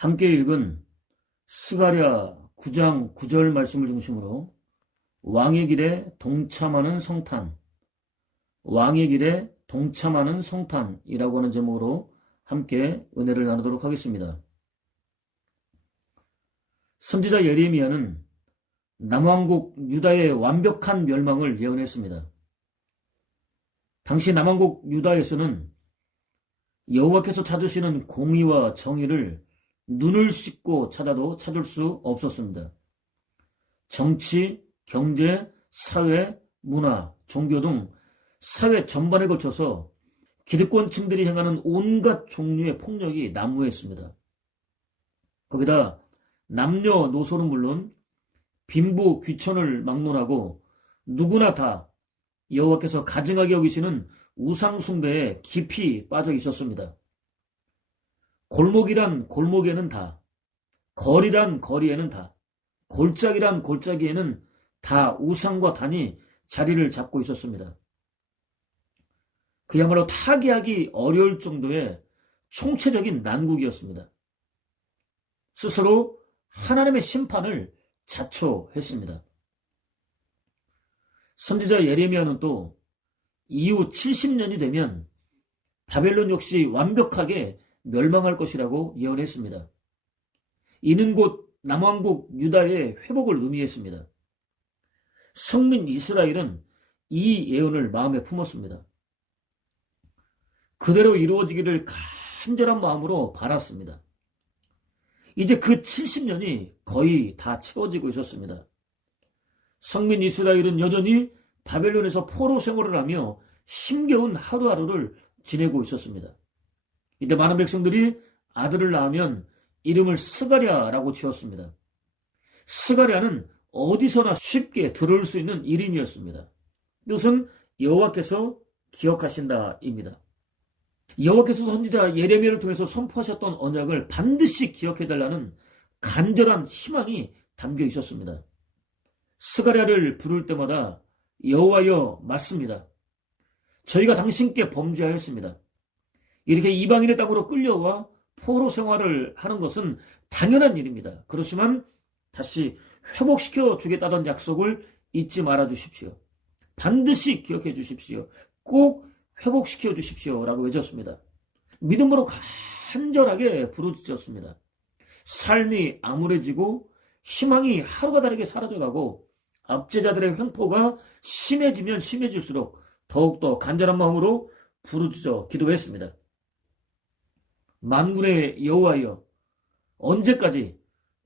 함께 읽은 스가랴 9장 9절 말씀을 중심으로 왕의 길에 동참하는 성탄, 왕의 길에 동참하는 성탄이라고 하는 제목으로 함께 은혜를 나누도록 하겠습니다. 선지자 예레미야는 남왕국 유다의 완벽한 멸망을 예언했습니다. 당시 남왕국 유다에서는 여호와께서 찾으시는 공의와 정의를 눈을 씻고 찾아도 찾을 수 없었습니다. 정치, 경제, 사회, 문화, 종교 등 사회 전반에 걸쳐서 기득권층들이 행하는 온갖 종류의 폭력이 난무했습니다. 거기다 남녀노소는 물론 빈부 귀천을 막론하고 누구나 다 여호와께서 가증하게 여기시는 우상 숭배에 깊이 빠져 있었습니다. 골목이란 골목에는 다, 거리란 거리에는 다, 골짜기란 골짜기에는 다 우상과 단이 자리를 잡고 있었습니다. 그야말로 타개하기 어려울 정도의 총체적인 난국이었습니다. 스스로 하나님의 심판을 자초했습니다. 선지자 예레미야는 또 이후 70년이 되면 바벨론 역시 완벽하게 멸망할 것이라고 예언했습니다. 이는 곧 남왕국 유다의 회복을 의미했습니다. 성민 이스라엘은 이 예언을 마음에 품었습니다. 그대로 이루어지기를 간절한 마음으로 바랐습니다. 이제 그 70년이 거의 다 채워지고 있었습니다. 성민 이스라엘은 여전히 바벨론에서 포로 생활을 하며 힘겨운 하루하루를 지내고 있었습니다. 이때 많은 백성들이 아들을 낳으면 이름을 스가랴라고 지었습니다. 스가랴는 어디서나 쉽게 들을 수 있는 이름이었습니다. 이것은 여호와께서 기억하신다입니다. 여호와께서 선지자 예레미야를 통해서 선포하셨던 언약을 반드시 기억해달라는 간절한 희망이 담겨 있었습니다. 스가랴를 부를 때마다 여호와여 맞습니다. 저희가 당신께 범죄하였습니다. 이렇게 이방인의 땅으로 끌려와 포로 생활을 하는 것은 당연한 일입니다. 그렇지만 다시 회복시켜 주겠다던 약속을 잊지 말아 주십시오. 반드시 기억해 주십시오. 꼭 회복시켜 주십시오. 라고 외쳤습니다. 믿음으로 간절하게 부르짖었습니다. 삶이 암울해지고 희망이 하루가 다르게 사라져가고 압제자들의 횡포가 심해지면 심해질수록 더욱더 간절한 마음으로 부르짖어 기도했습니다. 만군의 여호와여, 언제까지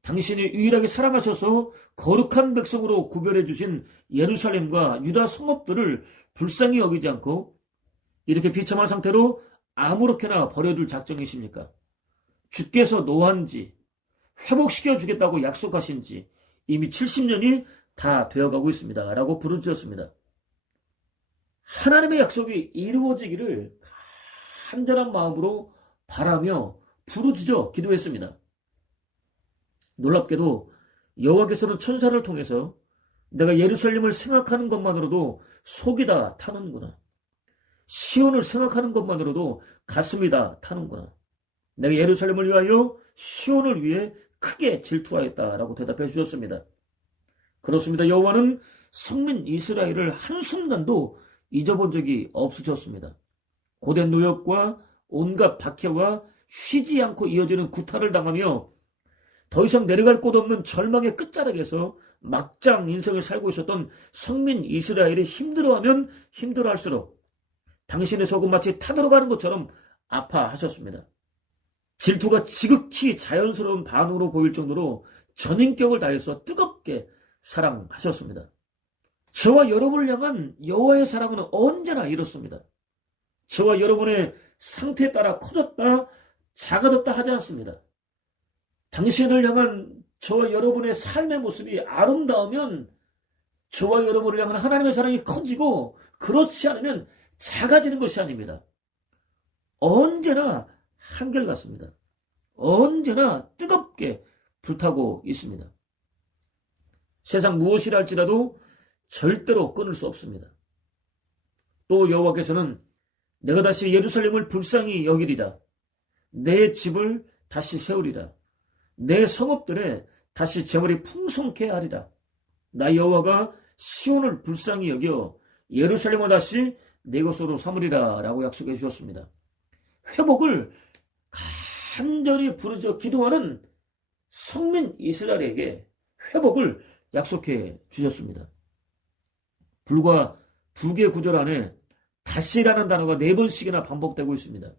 당신이 유일하게 사랑하셔서 거룩한 백성으로 구별해 주신 예루살렘과 유다 성읍들을 불쌍히 여기지 않고 이렇게 비참한 상태로 아무렇게나 버려둘 작정이십니까? 주께서 노한지 회복시켜 주겠다고 약속하신지 이미 70년이 다 되어가고 있습니다. 라고 부르짖었습니다. 하나님의 약속이 이루어지기를 간절한 마음으로 바라며 부르짖어 기도했습니다. 놀랍게도 여호와께서는 천사를 통해서 내가 예루살렘을 생각하는 것만으로도 속이 다 타는구나. 시온을 생각하는 것만으로도 가슴이 다 타는구나. 내가 예루살렘을 위하여 시온을 위해 크게 질투하였다라고 대답해 주셨습니다. 그렇습니다. 여호와는 성민 이스라엘을 한순간도 잊어본 적이 없으셨습니다. 고된 노역과 온갖 박해와 쉬지 않고 이어지는 구타를 당하며 더 이상 내려갈 곳 없는 절망의 끝자락에서 막장 인생을 살고 있었던 성민 이스라엘이 힘들어하면 힘들어할수록 당신의 속은 마치 타들어가는 것처럼 아파하셨습니다. 질투가 지극히 자연스러운 반응으로 보일 정도로 전인격을 다해서 뜨겁게 사랑하셨습니다. 저와 여러분을 향한 여호와의 사랑은 언제나 이렇습니다. 저와 여러분의 상태에 따라 커졌다 작아졌다 하지 않습니다. 당신을 향한 저와 여러분의 삶의 모습이 아름다우면 저와 여러분을 향한 하나님의 사랑이 커지고 그렇지 않으면 작아지는 것이 아닙니다. 언제나 한결같습니다. 언제나 뜨겁게 불타고 있습니다. 세상 무엇이라 할지라도 절대로 끊을 수 없습니다. 또 여호와께서는 내가 다시 예루살렘을 불쌍히 여기리라. 내 집을 다시 세우리라. 내 성읍들에 다시 재물이 풍성케 하리라. 나 여호와가 시온을 불쌍히 여겨 예루살렘을 다시 내 것으로 삼으리라 라고 약속해 주셨습니다. 회복을 간절히 부르짖어 기도하는 성민 이스라엘에게 회복을 약속해 주셨습니다. 불과 2개 구절 안에 다시라는 단어가 4번씩이나 반복되고 있습니다.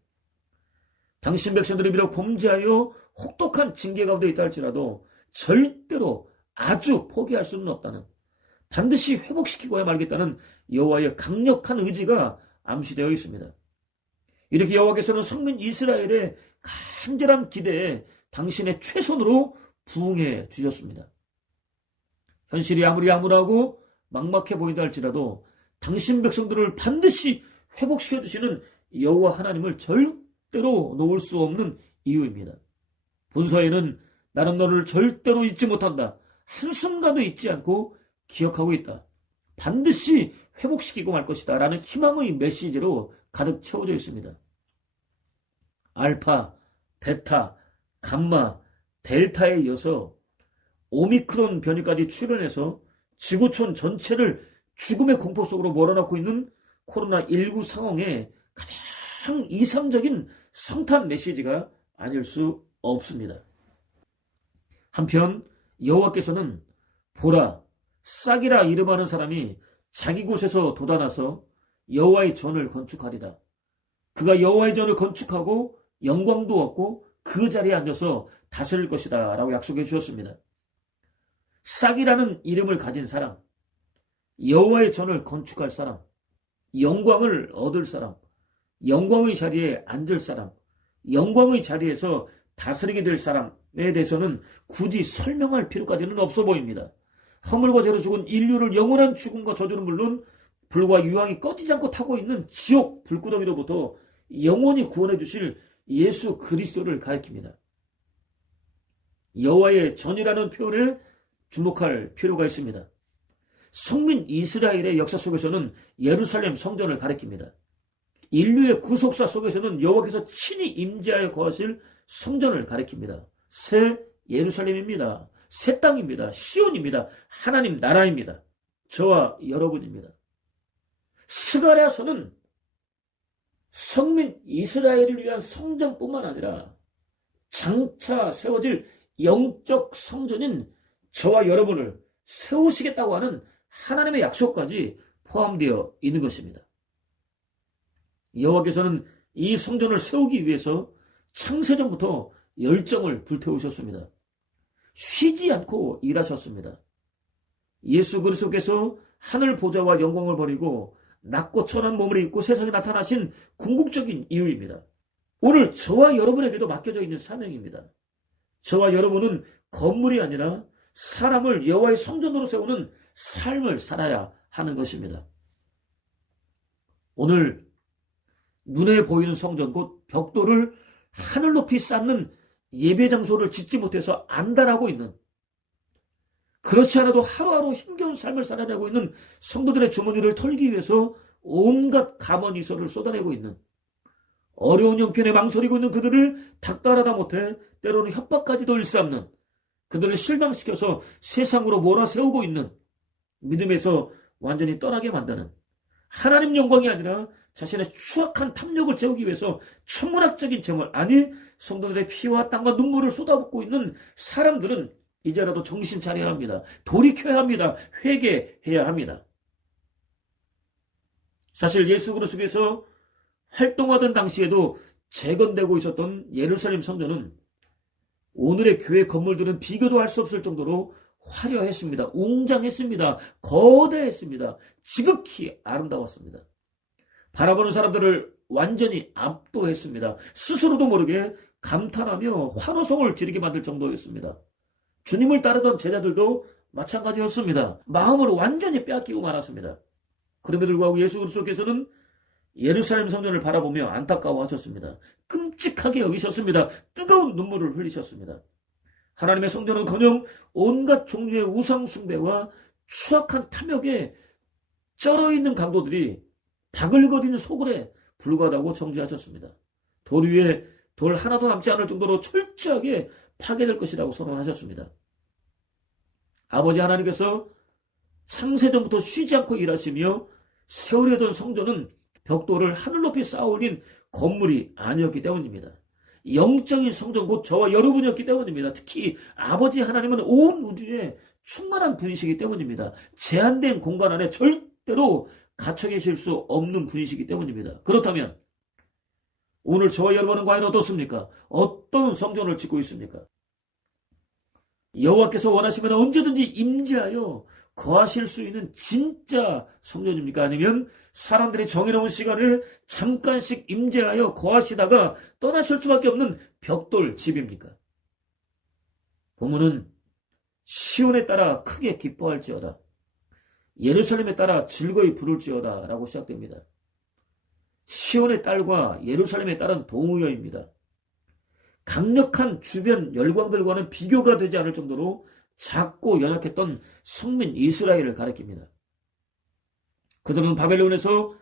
당신 백성들이 비록 범죄하여 혹독한 징계 가운데 있다 할지라도 절대로 아주 포기할 수는 없다는, 반드시 회복시키고야 말겠다는 여호와의 강력한 의지가 암시되어 있습니다. 이렇게 여호와께서는 성민 이스라엘의 간절한 기대에 당신의 최선으로 부응해 주셨습니다. 현실이 아무리 암울하고 막막해 보인다 할지라도 당신 백성들을 반드시 회복시켜 주시는 여호와 하나님을 절대로 놓을 수 없는 이유입니다. 본서에는 나는 너를 절대로 잊지 못한다. 한순간도 잊지 않고 기억하고 있다. 반드시 회복시키고 말 것이다. 라는 희망의 메시지로 가득 채워져 있습니다. 알파, 베타, 감마, 델타에 이어서 오미크론 변이까지 출현해서 지구촌 전체를 죽음의 공포 속으로 몰아넣고 있는 코로나19 상황에 가장 이상적인 성탄 메시지가 아닐 수 없습니다. 한편 여호와께서는 보라, 싹이라 이름하는 사람이 자기 곳에서 돋아나서 여호와의 전을 건축하리다. 그가 여호와의 전을 건축하고 영광도 얻고 그 자리에 앉아서 다스릴 것이다 라고 약속해 주셨습니다. 싹이라는 이름을 가진 사람, 여호와의 전을 건축할 사람, 영광을 얻을 사람, 영광의 자리에 앉을 사람, 영광의 자리에서 다스리게 될 사람에 대해서는 굳이 설명할 필요까지는 없어 보입니다. 허물과 죄로 죽은 인류를 영원한 죽음과 저주는 물론 불과 유황이 꺼지지 않고 타고 있는 지옥 불구덩이로부터 영원히 구원해 주실 예수 그리스도를 가리킵니다. 여호와의 전이라는 표현에 주목할 필요가 있습니다. 성민 이스라엘의 역사 속에서는 예루살렘 성전을 가리킵니다. 인류의 구속사 속에서는 여호와께서 친히 임재하여 거하실 성전을 가리킵니다. 새 예루살렘입니다. 새 땅입니다. 시온입니다. 하나님 나라입니다. 저와 여러분입니다. 스가랴서는 성민 이스라엘을 위한 성전뿐만 아니라 장차 세워질 영적 성전인 저와 여러분을 세우시겠다고 하는 하나님의 약속까지 포함되어 있는 것입니다. 여호와께서는 이 성전을 세우기 위해서 창세전부터 열정을 불태우셨습니다. 쉬지 않고 일하셨습니다. 예수 그리스도께서 하늘 보좌와 영광을 버리고 낮고 천한 몸을 입고 세상에 나타나신 궁극적인 이유입니다. 오늘 저와 여러분에게도 맡겨져 있는 사명입니다. 저와 여러분은 건물이 아니라 사람을 여호와의 성전으로 세우는 삶을 살아야 하는 것입니다. 오늘 눈에 보이는 성전 곧 벽돌을 하늘 높이 쌓는 예배 장소를 짓지 못해서 안달하고 있는, 그렇지 않아도 하루하루 힘겨운 삶을 살아내고 있는 성도들의 주머니를 털기 위해서 온갖 감언이설을 쏟아내고 있는, 어려운 형편에 망설이고 있는 그들을 닥달하다 못해 때로는 협박까지도 일삼는, 그들을 실망시켜서 세상으로 몰아세우고 있는, 믿음에서 완전히 떠나게 만드는, 하나님 영광이 아니라 자신의 추악한 탐욕을 채우기 위해서 천문학적인 재물, 아니 성도들의 피와 땀과 눈물을 쏟아붓고 있는 사람들은 이제라도 정신 차려야 합니다. 돌이켜야 합니다. 회개해야 합니다. 사실 예수 그리스도께서 활동하던 당시에도 재건되고 있었던 예루살렘 성전은 오늘의 교회 건물들은 비교도 할 수 없을 정도로 화려했습니다. 웅장했습니다. 거대했습니다. 지극히 아름다웠습니다. 바라보는 사람들을 완전히 압도했습니다. 스스로도 모르게 감탄하며 환호성을 지르게 만들 정도였습니다. 주님을 따르던 제자들도 마찬가지였습니다. 마음을 완전히 빼앗기고 말았습니다. 그럼에도 불구하고 예수 그리스도께서는 예루살렘 성전을 바라보며 안타까워하셨습니다. 끔찍하게 여기셨습니다. 뜨거운 눈물을 흘리셨습니다. 하나님의 성전은커녕 온갖 종류의 우상 숭배와 추악한 탐욕에 쩔어있는 강도들이 바글거리는 소굴에 불과하다고 정죄하셨습니다. 돌 위에 돌 하나도 남지 않을 정도로 철저하게 파괴될 것이라고 선언하셨습니다. 아버지 하나님께서 창세전부터 쉬지 않고 일하시며 세우려던 성전은 벽돌을 하늘 높이 쌓아 올린 건물이 아니었기 때문입니다. 영적인 성전 곧 저와 여러분이었기 때문입니다. 특히 아버지 하나님은 온 우주에 충만한 분이시기 때문입니다. 제한된 공간 안에 절대로 갇혀 계실 수 없는 분이시기 때문입니다. 그렇다면 오늘 저와 여러분은 과연 어떻습니까? 어떤 성전을 짓고 있습니까? 여호와께서 원하시면 언제든지 임재하여 거하실 수 있는 진짜 성전입니까? 아니면 사람들이 정해놓은 시간을 잠깐씩 임재하여 거하시다가 떠나실 수밖에 없는 벽돌 집입니까? 본문은 시온에 따라 크게 기뻐할지어다, 예루살렘에 따라 즐거이 부를지어다 라고 시작됩니다. 시온의 딸과 예루살렘의 딸은 동의어입니다. 강력한 주변 열광들과는 비교가 되지 않을 정도로 작고 연약했던 성민 이스라엘을 가리킵니다. 그들은 바벨론에서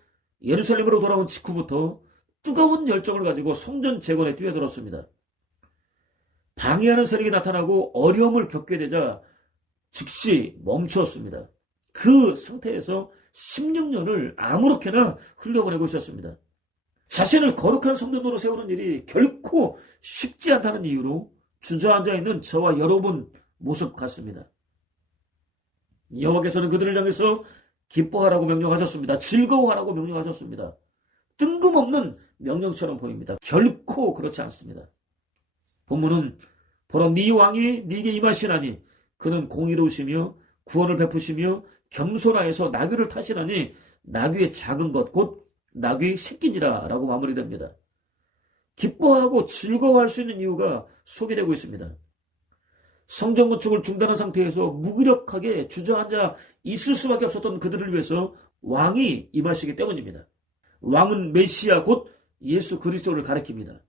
예루살렘으로 돌아온 직후부터 뜨거운 열정을 가지고 성전 재건에 뛰어들었습니다. 방해하는 세력이 나타나고 어려움을 겪게 되자 즉시 멈추었습니다. 그 상태에서 16년을 아무렇게나 흘려보내고 있었습니다. 자신을 거룩한 성전으로 세우는 일이 결코 쉽지 않다는 이유로 주저앉아 있는 저와 여러분 모습 같습니다. 여호와께서는 그들을 향해서 기뻐하라고 명령하셨습니다. 즐거워하라고 명령하셨습니다. 뜬금없는 명령처럼 보입니다. 결코 그렇지 않습니다. 본문은 보라 네 왕이 네게 임하시나니 그는 공의로우시며 구원을 베푸시며 겸손하여서 나귀를 타시나니 나귀의 작은 것 곧 나귀 새끼니라 라고 마무리됩니다. 기뻐하고 즐거워할 수 있는 이유가 소개되고 있습니다. 성전 건축을 중단한 상태에서 무기력하게 주저앉아 있을 수밖에 없었던 그들을 위해서 왕이 임하시기 때문입니다. 왕은 메시아 곧 예수 그리스도를 가리킵니다.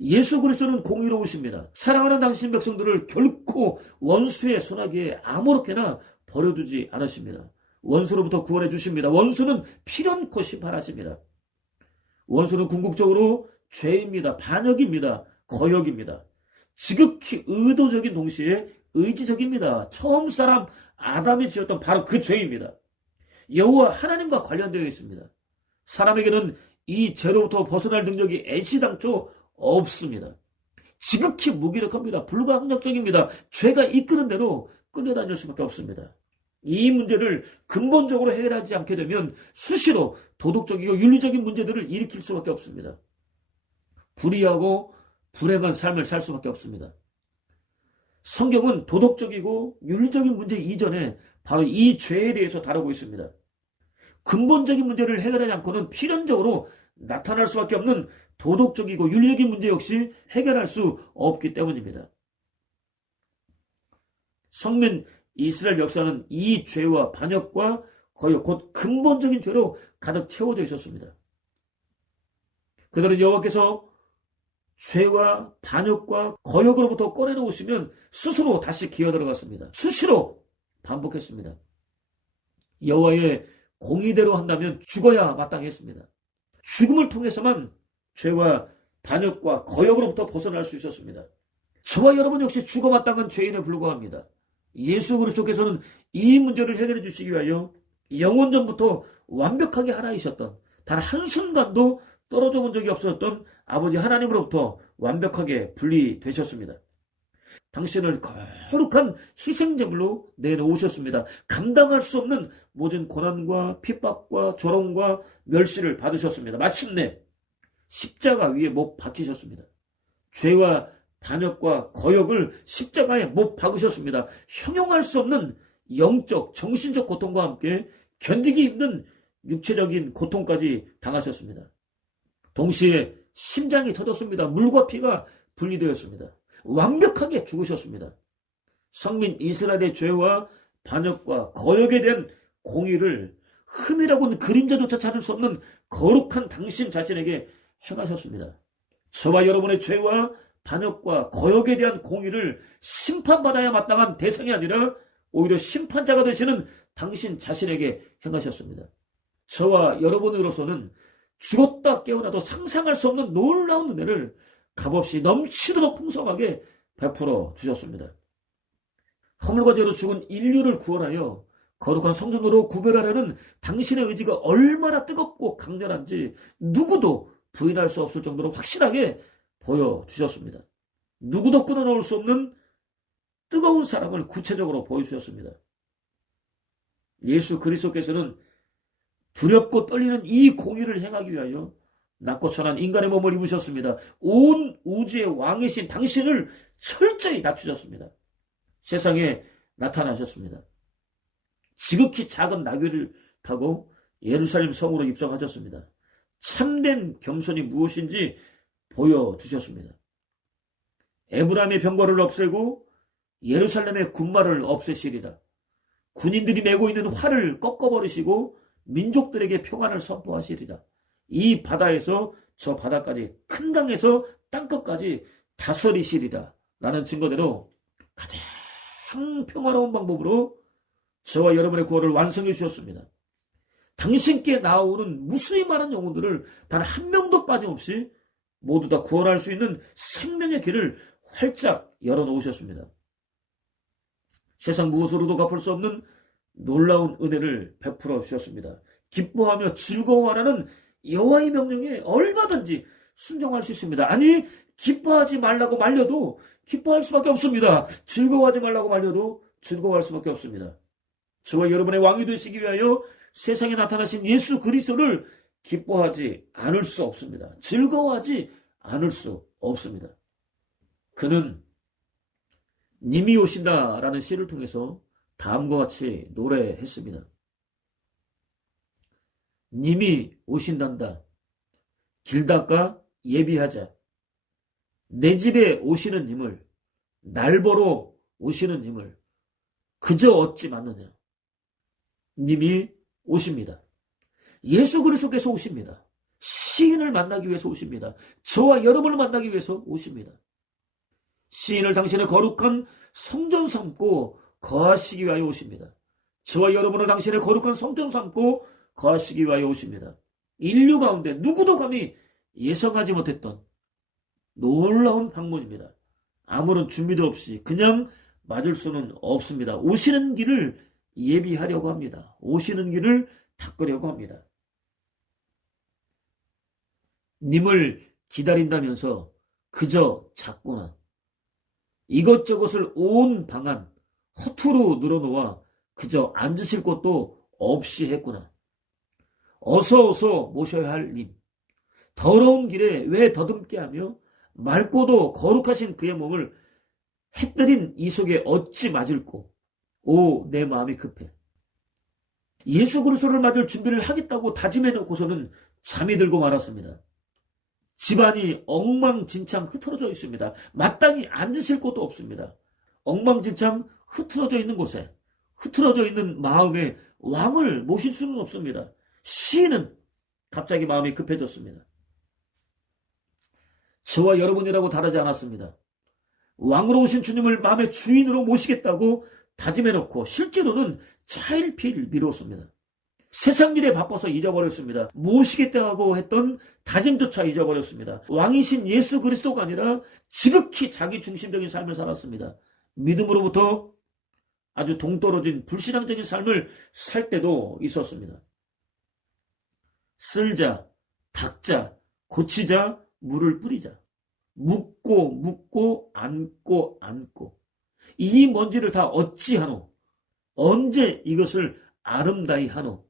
예수 그리스도는 공의로우십니다. 사랑하는 당신 백성들을 결코 원수의 손아귀에 아무렇게나 버려두지 않으십니다. 원수로부터 구원해 주십니다. 원수는 필연코 심판하십니다. 원수는 궁극적으로 죄입니다. 반역입니다. 거역입니다. 지극히 의도적인 동시에 의지적입니다. 처음 사람 아담이 지었던 바로 그 죄입니다. 여호와 하나님과 관련되어 있습니다. 사람에게는 이 죄로부터 벗어날 능력이 애시당초 없습니다. 지극히 무기력합니다. 불가항력적입니다. 죄가 이끄는 대로 끌려다닐 수밖에 없습니다. 이 문제를 근본적으로 해결하지 않게 되면 수시로 도덕적이고 윤리적인 문제들을 일으킬 수밖에 없습니다. 불의하고 불행한 삶을 살 수밖에 없습니다. 성경은 도덕적이고 윤리적인 문제 이전에 바로 이 죄에 대해서 다루고 있습니다. 근본적인 문제를 해결하지 않고는 필연적으로 나타날 수밖에 없는 도덕적이고 윤리적인 문제 역시 해결할 수 없기 때문입니다. 성민 이스라엘 역사는 이 죄와 반역과 거역 곧 근본적인 죄로 가득 채워져 있었습니다. 그들은 여호와께서 죄와 반역과 거역으로부터 꺼내놓으시면 스스로 다시 기어들어갔습니다. 수시로 반복했습니다. 여호와의 공의대로 한다면 죽어야 마땅했습니다. 죽음을 통해서만 죄와 반역과 거역으로부터 벗어날 수 있었습니다. 저와 여러분 역시 죽어 마땅한 죄인에 불과합니다. 예수 그리스도께서는 이 문제를 해결해 주시기 위하여 영원전부터 완벽하게 하나이셨던 단 한순간도 떨어져 본 적이 없었던 아버지 하나님으로부터 완벽하게 분리되셨습니다. 당신을 거룩한 희생제물로 내놓으셨습니다. 감당할 수 없는 모든 고난과 핍박과 조롱과 멸시를 받으셨습니다. 마침내 십자가 위에 못 박히셨습니다. 죄와 반역과 거역을 십자가에 못 박으셨습니다. 형용할 수 없는 영적, 정신적 고통과 함께 견디기 힘든 육체적인 고통까지 당하셨습니다. 동시에 심장이 터졌습니다. 물과 피가 분리되었습니다. 완벽하게 죽으셨습니다. 성민 이스라엘의 죄와 반역과 거역에 대한 공의를 흠이라고는 그림자조차 찾을 수 없는 거룩한 당신 자신에게 행하셨습니다. 저와 여러분의 죄와 반역과 거역에 대한 공의를 심판받아야 마땅한 대상이 아니라 오히려 심판자가 되시는 당신 자신에게 행하셨습니다. 저와 여러분으로서는 죽었다 깨어나도 상상할 수 없는 놀라운 은혜를 값없이 넘치도록 풍성하게 베풀어 주셨습니다. 허물과 죄로 죽은 인류를 구원하여 거룩한 성전으로 구별하려는 당신의 의지가 얼마나 뜨겁고 강렬한지 누구도 부인할 수 없을 정도로 확실하게 보여주셨습니다. 누구도 끊어놓을 수 없는 뜨거운 사랑을 구체적으로 보여주셨습니다. 예수 그리스도께서는 두렵고 떨리는 이 공의를 행하기 위하여 낮고 천한 인간의 몸을 입으셨습니다. 온 우주의 왕이신 당신을 철저히 낮추셨습니다. 세상에 나타나셨습니다. 지극히 작은 나귀를 타고 예루살렘 성으로 입성하셨습니다. 참된 겸손이 무엇인지 보여주셨습니다. 에브라임의 병거를 없애고 예루살렘의 군마를 없애시리다. 군인들이 메고 있는 활을 꺾어버리시고 민족들에게 평안을 선포하시리다. 이 바다에서 저 바다까지, 큰 강에서 땅끝까지 다스리시리다. 라는 증거대로 가장 평화로운 방법으로 저와 여러분의 구원을 완성해 주셨습니다. 당신께 나오는 무수히 많은 영혼들을 단 한 명도 빠짐없이 모두 다 구원할 수 있는 생명의 길을 활짝 열어놓으셨습니다. 세상 무엇으로도 갚을 수 없는 놀라운 은혜를 베풀어 주셨습니다. 기뻐하며 즐거워하라는 여호와의 명령에 얼마든지 순종할 수 있습니다. 아니, 기뻐하지 말라고 말려도 기뻐할 수밖에 없습니다. 즐거워하지 말라고 말려도 즐거워할 수밖에 없습니다. 저와 여러분의 왕이 되시기 위하여 세상에 나타나신 예수 그리스도를 기뻐하지 않을 수 없습니다. 즐거워하지 않을 수 없습니다. 그는 님이 오신다라는 시를 통해서 다음과 같이 노래했습니다. 님이 오신단다. 길 닦아 예비하자. 내 집에 오시는 님을, 날 보러 오시는 님을 그저 얻지 않느냐. 님이 오십니다. 예수 그리스도께서 오십니다. 시인을 만나기 위해서 오십니다. 저와 여러분을 만나기 위해서 오십니다. 시인을 당신의 거룩한 성전 삼고 거하시기 위하여 오십니다. 저와 여러분을 당신의 거룩한 성전 삼고 거하시기 위하여 오십니다. 인류 가운데 누구도 감히 예상하지 못했던 놀라운 방문입니다. 아무런 준비도 없이 그냥 맞을 수는 없습니다. 오시는 길을 예비하려고 합니다. 오시는 길을 닦으려고 합니다. 님을 기다린다면서 그저 찾거나 이것저것을 온 방안 허투루 늘어놓아 그저 앉으실 곳도 없이 했구나. 어서 모셔야 할 님. 더러운 길에 왜 더듬게 하며 맑고도 거룩하신 그의 몸을 해뜨린 이 속에 어찌 맞을꼬. 오, 내 마음이 급해. 예수 그리스도를 맞을 준비를 하겠다고 다짐해 놓고서는 잠이 들고 말았습니다. 집안이 엉망진창 흩어져 있습니다. 마땅히 앉으실 곳도 없습니다. 엉망진창 흐트러져 있는 곳에, 흐트러져 있는 마음에 왕을 모실 수는 없습니다. 시인은 갑자기 마음이 급해졌습니다. 저와 여러분이라고 다르지 않았습니다. 왕으로 오신 주님을 마음의 주인으로 모시겠다고 다짐해놓고 실제로는 차일피일 미뤘습니다. 세상 일에 바빠서 잊어버렸습니다. 모시겠다고 했던 다짐조차 잊어버렸습니다. 왕이신 예수 그리스도가 아니라 지극히 자기 중심적인 삶을 살았습니다. 믿음으로부터 아주 동떨어진 불신앙적인 삶을 살 때도 있었습니다. 쓸자, 닦자, 고치자, 물을 뿌리자. 묻고 안고 이 먼지를 다 어찌하노? 언제 이것을 아름다이 하노?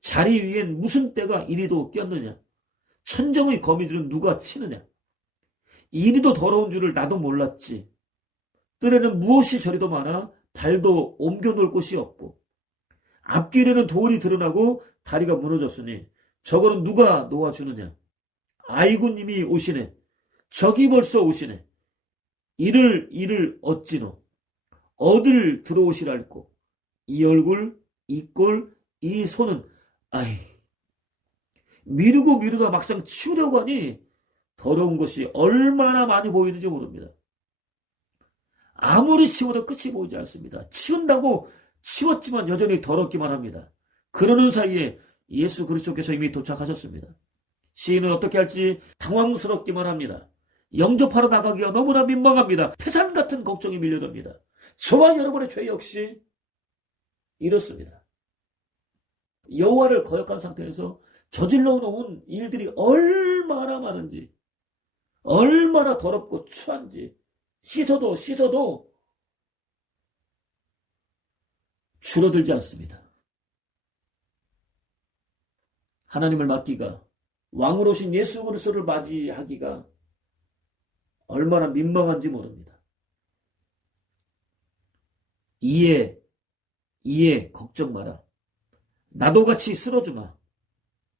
자리 위엔 무슨 때가 이리도 꼈느냐? 천정의 거미들은 누가 치느냐? 이리도 더러운 줄을 나도 몰랐지. 뜰에는 무엇이 저리도 많아 발도 옮겨놓을 곳이 없고 앞길에는 돌이 드러나고 다리가 무너졌으니 저거는 누가 놓아주느냐? 아이고 님이 오시네. 저기 벌써 오시네. 이를 어찌노. 어딜 들어오시랄꼬. 이 얼굴, 이 꼴, 이 손은 아이. 미루다 막상 치우려고 하니 더러운 것이 얼마나 많이 보이는지 모릅니다. 아무리 치워도 끝이 보이지 않습니다. 치운다고 치웠지만 여전히 더럽기만 합니다. 그러는 사이에 예수 그리스도께서 이미 도착하셨습니다. 시인은 어떻게 할지 당황스럽기만 합니다. 영접하러 나가기가 너무나 민망합니다. 태산 같은 걱정이 밀려듭니다. 저와 여러분의 죄 역시 이렇습니다. 여호와를 거역한 상태에서 저질러 놓은 일들이 얼마나 많은지, 얼마나 더럽고 추한지 씻어도 줄어들지 않습니다. 하나님을 맡기가, 왕으로 오신 예수 그리스도를 맞이하기가 얼마나 민망한지 모릅니다. 이에 걱정 마라. 나도 같이 쓸어주마.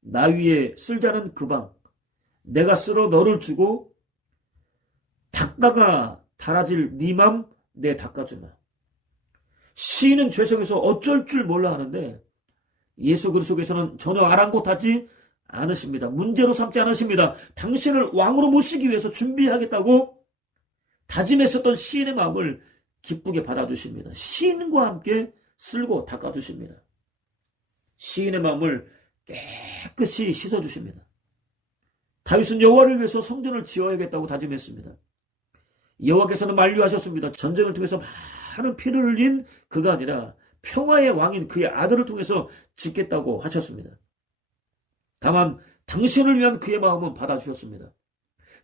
나 위에 쓸자는 그 방, 내가 쓸어 너를 주고 닦다가 달아질 네 맘 내 닦아주마. 시인은 죄성에서 어쩔 줄 몰라 하는데 예수 그리스도께서는 전혀 아랑곳하지 않으십니다. 문제로 삼지 않으십니다. 당신을 왕으로 모시기 위해서 준비하겠다고 다짐했었던 시인의 마음을 기쁘게 받아주십니다. 시인과 함께 쓸고 닦아주십니다. 시인의 마음을 깨끗이 씻어주십니다. 다윗은 여호와를 위해서 성전을 지어야겠다고 다짐했습니다. 여호와께서는 만류하셨습니다. 전쟁을 통해서 많은 피를 흘린 그가 아니라 평화의 왕인 그의 아들을 통해서 짓겠다고 하셨습니다. 다만 당신을 위한 그의 마음은 받아주셨습니다.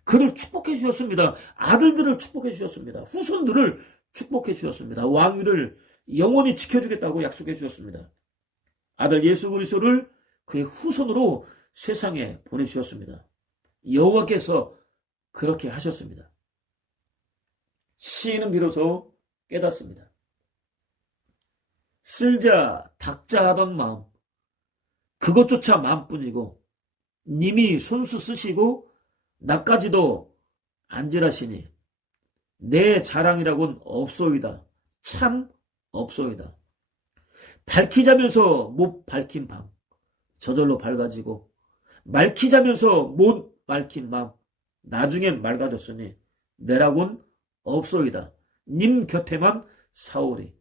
그를 축복해 주셨습니다. 아들들을 축복해 주셨습니다. 후손들을 축복해 주셨습니다. 왕위를 영원히 지켜주겠다고 약속해 주셨습니다. 아들 예수 그리스도를 그의 후손으로 세상에 보내주셨습니다. 여호와께서 그렇게 하셨습니다. 시인은 비로소 깨닫습니다. 쓸자 닦자 하던 마음, 그것조차 마음뿐이고 님이 손수 쓰시고 나까지도 안질하시니 내 자랑이라곤 없소이다. 참 없소이다. 밝히자면서 못 밝힌 밤 저절로 밝아지고 맑히자면서 못 맑힌 밤 나중엔 맑아졌으니 내라곤 없소이다. 님 곁에만 사오리.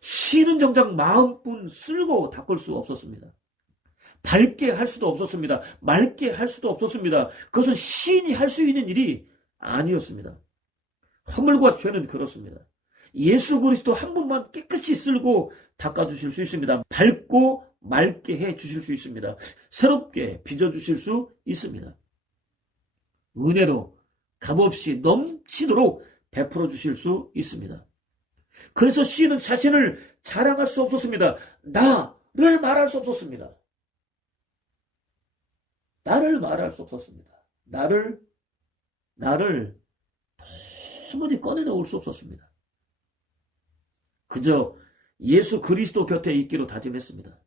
시는 정작 마음뿐 쓸고 닦을 수 없었습니다. 밝게 할 수도 없었습니다. 맑게 할 수도 없었습니다. 그것은 시인이 할 수 있는 일이 아니었습니다. 허물과 죄는 그렇습니다. 예수 그리스도 한 분만 깨끗이 쓸고 닦아주실 수 있습니다. 밝고 맑게 해주실 수 있습니다. 새롭게 빚어주실 수 있습니다. 은혜로 값없이 넘치도록 베풀어 주실 수 있습니다. 그래서 시인은 자신을 자랑할 수 없었습니다. 나를 말할 수 없었습니다. 나를 말할 수 없었습니다. 나를 도무지 꺼내놓을 수 없었습니다. 그저 예수 그리스도 곁에 있기로 다짐했습니다.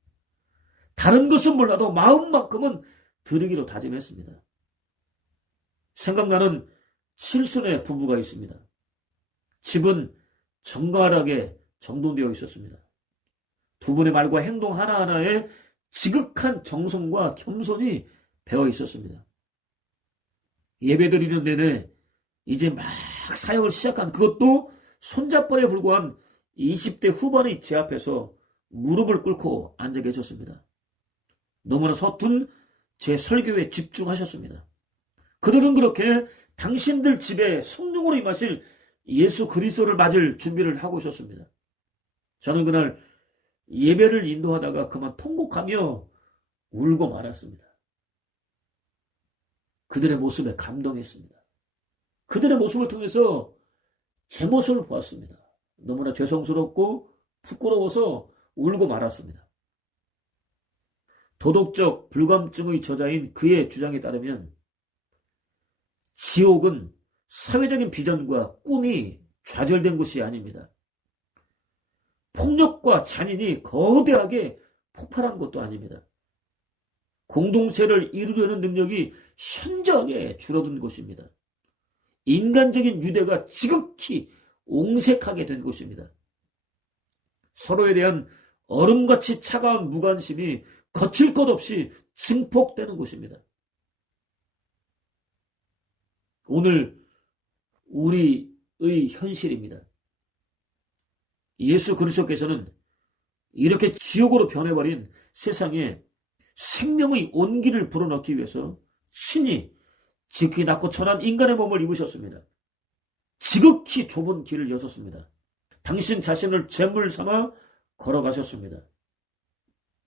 다른 것은 몰라도 마음만큼은 드리기로 다짐했습니다. 생각나는 칠순의 부부가 있습니다. 집은 정갈하게 정돈되어 있었습니다. 두 분의 말과 행동 하나하나에 지극한 정성과 겸손이 배어 있었습니다. 예배드리는 내내 이제 막 사역을 시작한 그것도 손잡벌에 불과한 20대 후반의 제 앞에서 무릎을 꿇고 앉아 계셨습니다. 너무나 서툰 제 설교에 집중하셨습니다. 그들은 그렇게 당신들 집에 성령으로 임하실 예수 그리스도를 맞을 준비를 하고 있었습니다. 저는 그날 예배를 인도하다가 그만 통곡하며 울고 말았습니다. 그들의 모습에 감동했습니다. 그들의 모습을 통해서 제 모습을 보았습니다. 너무나 죄송스럽고 부끄러워서 울고 말았습니다. 도덕적 불감증의 저자인 그의 주장에 따르면 지옥은 사회적인 비전과 꿈이 좌절된 곳이 아닙니다. 폭력과 잔인이 거대하게 폭발한 것도 아닙니다. 공동체를 이루려는 능력이 현저하게 줄어든 곳입니다. 인간적인 유대가 지극히 옹색하게 된 곳입니다. 서로에 대한 얼음같이 차가운 무관심이 거칠 것 없이 증폭되는 곳입니다. 오늘 우리의 현실입니다. 예수 그리스도께서는 이렇게 지옥으로 변해버린 세상에 생명의 온기를 불어넣기 위해서 친히 지극히 낮고 천한 인간의 몸을 입으셨습니다. 지극히 좁은 길을 여셨습니다. 당신 자신을 제물 삼아 걸어가셨습니다.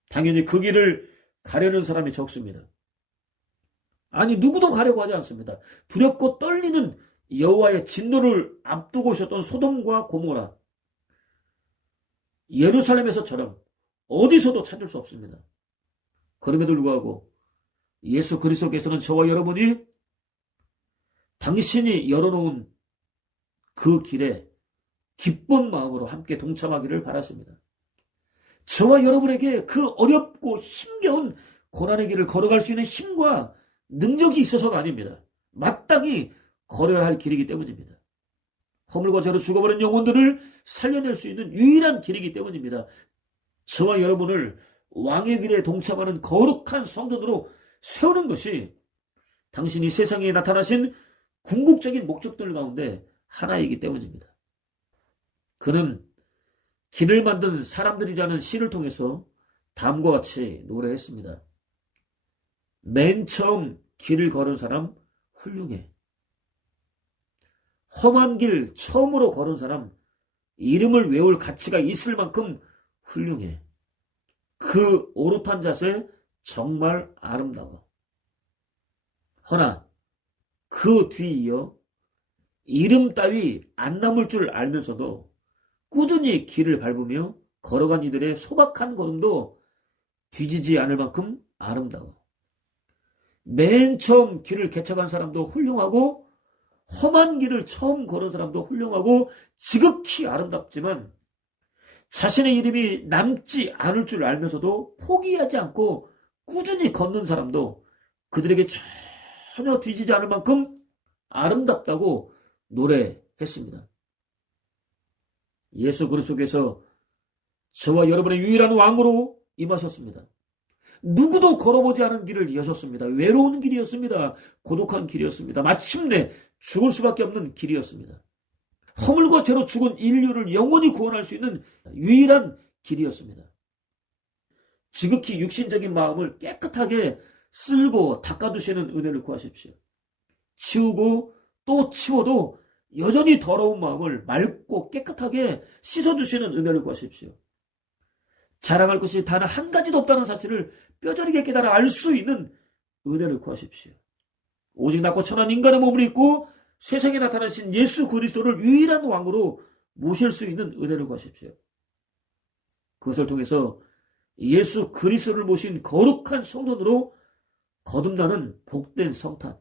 당연히 그 길을 가려는 사람이 적습니다. 아니, 누구도 가려고 하지 않습니다. 두렵고 떨리는 여호와의 진노를 앞두고 오셨던 소돔과 고모라, 예루살렘에서처럼 어디서도 찾을 수 없습니다. 그럼에도 불구하고 예수 그리스도께서는 저와 여러분이 당신이 열어놓은 그 길에 기쁜 마음으로 함께 동참하기를 바라십니다. 저와 여러분에게 그 어렵고 힘겨운 고난의 길을 걸어갈 수 있는 힘과 능력이 있어서가 아닙니다. 마땅히 걸어야 할 길이기 때문입니다. 허물과 죄로 죽어버린 영혼들을 살려낼 수 있는 유일한 길이기 때문입니다. 저와 여러분을 왕의 길에 동참하는 거룩한 성도로 세우는 것이 당신이 세상에 나타나신 궁극적인 목적들 가운데 하나이기 때문입니다. 그는 길을 만든 사람들이라는 시를 통해서 다음과 같이 노래했습니다. 맨 처음 길을 걸은 사람 훌륭해. 험한 길 처음으로 걸은 사람 이름을 외울 가치가 있을 만큼 훌륭해. 그 오롯한 자세 정말 아름다워. 허나 그 뒤이어 이름 따위 안 남을 줄 알면서도 꾸준히 길을 밟으며 걸어간 이들의 소박한 걸음도 뒤지지 않을 만큼 아름다워. 맨 처음 길을 개척한 사람도 훌륭하고 험한 길을 처음 걸은 사람도 훌륭하고 지극히 아름답지만 자신의 이름이 남지 않을 줄 알면서도 포기하지 않고 꾸준히 걷는 사람도 그들에게 전혀 뒤지지 않을 만큼 아름답다고 노래했습니다. 예수 그리스도께서 저와 여러분의 유일한 왕으로 임하셨습니다. 누구도 걸어보지 않은 길을 여셨습니다. 외로운 길이었습니다. 고독한 길이었습니다. 마침내 죽을 수밖에 없는 길이었습니다. 허물과 죄로 죽은 인류를 영원히 구원할 수 있는 유일한 길이었습니다. 지극히 육신적인 마음을 깨끗하게 쓸고 닦아주시는 은혜를 구하십시오. 치우고 또 치워도 여전히 더러운 마음을 맑고 깨끗하게 씻어주시는 은혜를 구하십시오. 자랑할 것이 단 한 가지도 없다는 사실을 뼈저리게 깨달아 알 수 있는 은혜를 구하십시오. 오직 낮고 천한 인간의 몸을 입고 세상에 나타나신 예수 그리스도를 유일한 왕으로 모실 수 있는 은혜를 구하십시오. 그것을 통해서 예수 그리스도를 모신 거룩한 성도로 거듭나는 복된 성탄,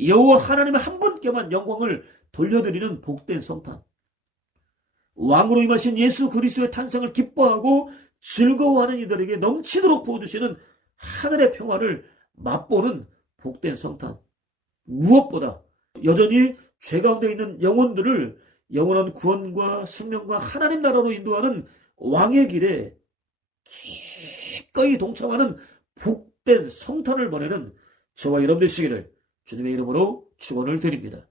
여호와 하나님의 한 분께만 영광을 돌려드리는 복된 성탄, 왕으로 임하신 예수 그리스도의 탄생을 기뻐하고 즐거워하는 이들에게 넘치도록 부어주시는 하늘의 평화를 맛보는 복된 성탄, 무엇보다 여전히 죄 가운데 있는 영혼들을 영원한 구원과 생명과 하나님 나라로 인도하는 왕의 길에 기꺼이 동참하는 복된 성탄을 보내는 저와 여러분 되시기를 주님의 이름으로 축원을 드립니다.